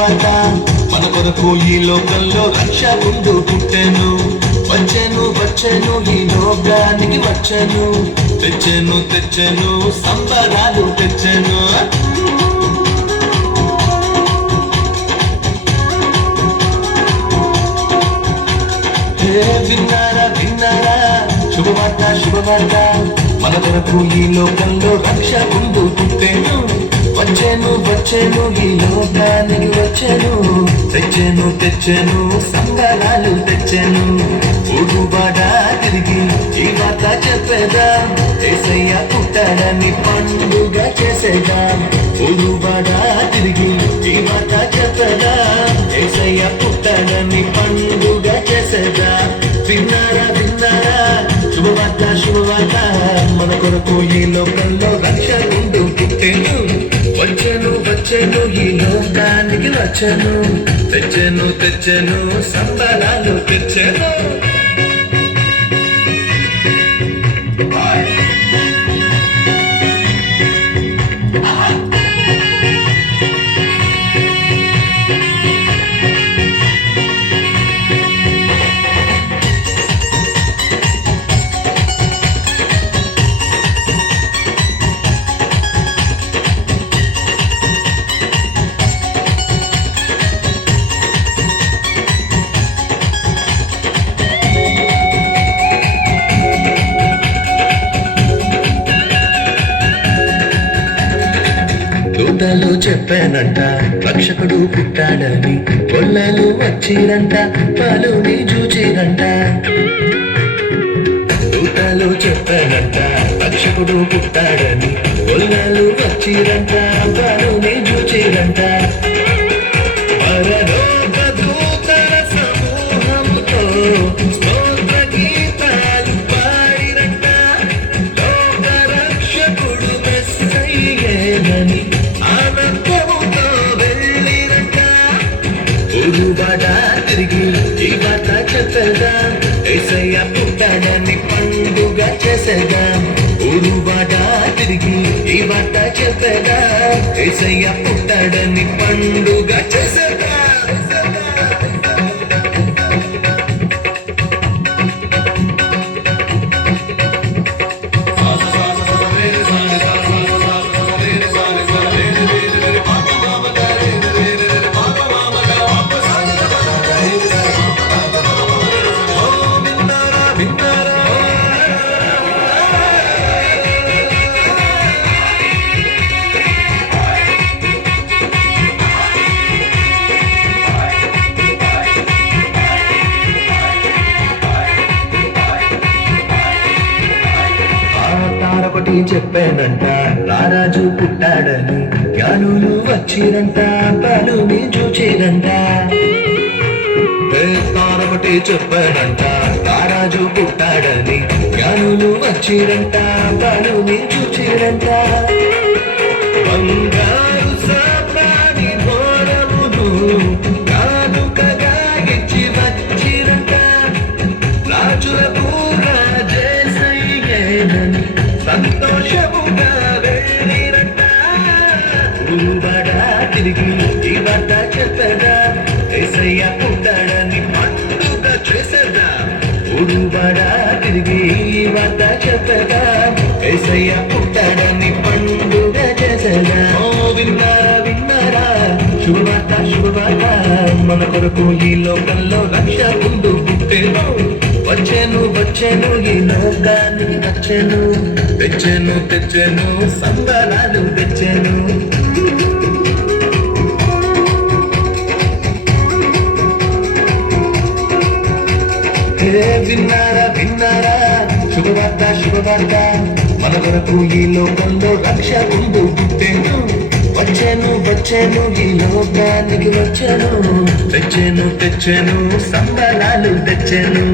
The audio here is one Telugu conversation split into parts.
శుభవార్త మన కొరకు ఈ లోకంలో రక్షకుండు పుట్టెను. వచ్చెను వచ్చెను ఈ లోకానికి వచ్చెను, తెచ్చెను తెచ్చెను సంబరాలు తెచ్చెను. విన్నారా విన్నారా శుభవార్త శుభవార్త మన కొరకు ఈ లోకంలో రక్షకుండు పుట్టెను. వచ్చెను వచ్చెను ఈ లోకానికి వచ్చెను, తెచ్చెను తెచ్చెను సంబరాలు తెచ్చెను. ఊరుబాడా తిరిగి ఈ వార్త చెప్పేదా, యేసయ్య పుట్టాడని పండుగ చేసేదా. ఊరుబాడా తిరిగి ఈ వార్త చెప్పేదా, యేసయ్య పుట్టాడని పండుగ చేసేదా. విన్నారా విన్నారా శుభవార్త శుభవార్త మన కొరకు ఈ లోకంలో రక్షకుండు పుట్టెను. వచ్చెను వచ్చెను ఈ లోకానికి వచ్చెను, తెచ్చెను తెచ్చెను సంబరాలు తెచ్చెను. తోటలో చెప్పానంట రక్షకుడు పుట్టాడని, కొల్లలు వచ్చిరంట పాలుని చూచిరంట. తోటలో చెప్పానంట రక్షకుడు పుట్టాడని, కొల్లలు వచ్చిరంట పాలుని చూచిరంట. పరలోక దూతల సమూహముతో స్తోత్ర గీతాలు పాడిరంట. లోక రక్షకుడు మెస్సయ్యేనని ఆనందముతో వెళ్ళిరంట. ఊరుబాడా తిరిగి ఈ వార్త చెప్పేదా, యేసయ్య పుట్టాడని పండుగ చేసేదా. ఊరుబాడా తిరిగి ఈ వార్త చెప్పేదా, యేసయ్య పుట్టాడని పండుగ చేసేదా. ఒకటి చెప్పానంట రారాజు పుట్టాడని, జ్ఞానులు వచ్చిరంట పాలుని చూచిరంట. తారొకటి చెప్పానంట రారాజు పుట్టాడని, జ్ఞానులు వచ్చిరంట పాలుని చూచిరంట. బంగారు సాపాని ఘోరమును కానుకగా ఇచ్చి వచ్చిరంట. రాజులకు రాజేసయ్యేనని సంతోషముగా వెళ్ళిరంట. ఊరుబాడా తిరిగి ఈ వార్త చెప్పేదా, యేసయ్య పుట్టాడని పండుగ చేసేదా. ఊరుబాడా తిరిగి ఈ వార్త చెప్పేదా, యేసయ్య పుట్టాడని పండుగ చేసేదా. విన్నారా విన్నారా శుభవార్త శుభవార్త మన కొరకు ఈ లోకంలో రక్షకుండు పుట్టెను. వచ్చెను వచ్చెను ఈ లోకానికి వచ్చెను, తెచ్చెను తెచ్చెను సంబరాలు తెచ్చెను. విన్నారా విన్నారా శుభవార్త శుభవార్త మన కొరకు ఈ లోకంలో రక్షకుండు పుట్టెను. వచ్చెను వచ్చెను ఈ లోకానికి వచ్చెను, తెచ్చెను తెచ్చెను సంబరాలు తెచ్చెను.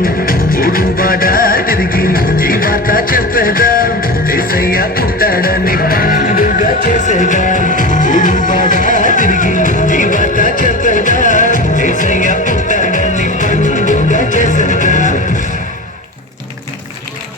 ఊరుబాడా తిరిగి ఈ వార్త చెప్పేదా, యేసయ్య పుట్టాడని పండుగ చేసేదా.